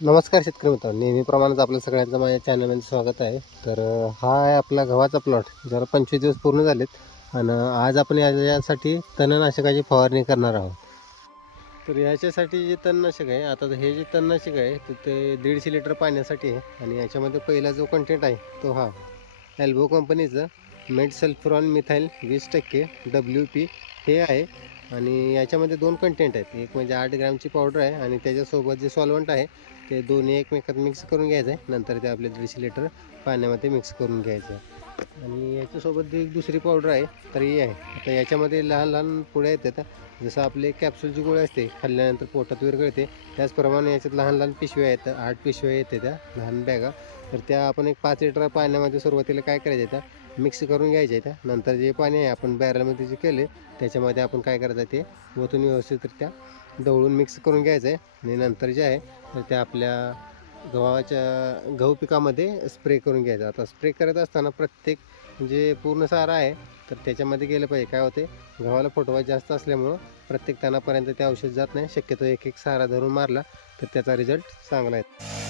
नमस्कार शेतकरी मित्रांनो, नेहमीप्रमाणेच आपल्या सगळ्यांचं माझ्या चॅनलमध्ये स्वागत आहे. तर हा आहे आपला गव्हाचा प्लॉट, ज्याला 25 दिवस पूर्ण झालेत आणि आज आपण यासाठी तणनाशकाची फवारणी करणार आहोत. तर याच्यासाठी जे तणनाशक आहे, आता हे जे तणनाशक आहे तर ते 150 लिटर पाण्यासाठी आहे आणि याच्यामध्ये पहिला जो कंटेंट आहे तो हा एल्बो कंपनीचं मेट सल्फ्युरॉन मिथाइल 20% WP हे आहे. आणि याच्यामध्ये दोन कंटेंट आहेत, एक म्हणजे 8 ग्रॅमची पावडर आहे आणि त्याच्यासोबत जे सॉल्वंट आहे ते दोन्ही एकमेकात मिक्स करून घ्यायचं आहे. नंतर ते आपले 150 लिटर पाण्यामध्ये मिक्स करून घ्यायचं आहे. आणि याच्यासोबत एक दुसरी पावडर आहे तर ही आहे. आता याच्यामध्ये लहान लहान पुड्या येतात, जसं आपले कॅप्सूलची गोळी असते खाल्ल्यानंतर पोटात विरघळते, त्याचप्रमाणे याच्यात लहान लहान पिशव्या आहेत, 8 पिशव्या येते त्या लहान बॅगा. तर त्या आपण एक 5 लिटर पाण्यामध्ये सुरुवातीला काय करायचं, त्या मिक्स करून घ्यायच्या त्या. नंतर जे पाणी आहे आपण बॅरलमध्ये जे केले त्याच्यामध्ये आपण काय करायचं ते ओतून व्यवस्थितरित्या ढवळून मिक्स करून घ्यायचं आहे. आणि नंतर जे आहे तर त्या आपल्या गहू पिकामध्ये स्प्रे करून घ्यायचं. आता स्प्रे करत असताना प्रत्येक जे पूर्ण सारा आहे तर त्याच्यामध्ये गेलं पाहिजे. काय होते, गव्हाला फुटवा जास्त असल्यामुळं प्रत्येक तणापर्यंत ते औषध जात नाही. शक्यतो एक एक सारा धरून मारला तर त्याचा रिझल्ट चांगला आहे.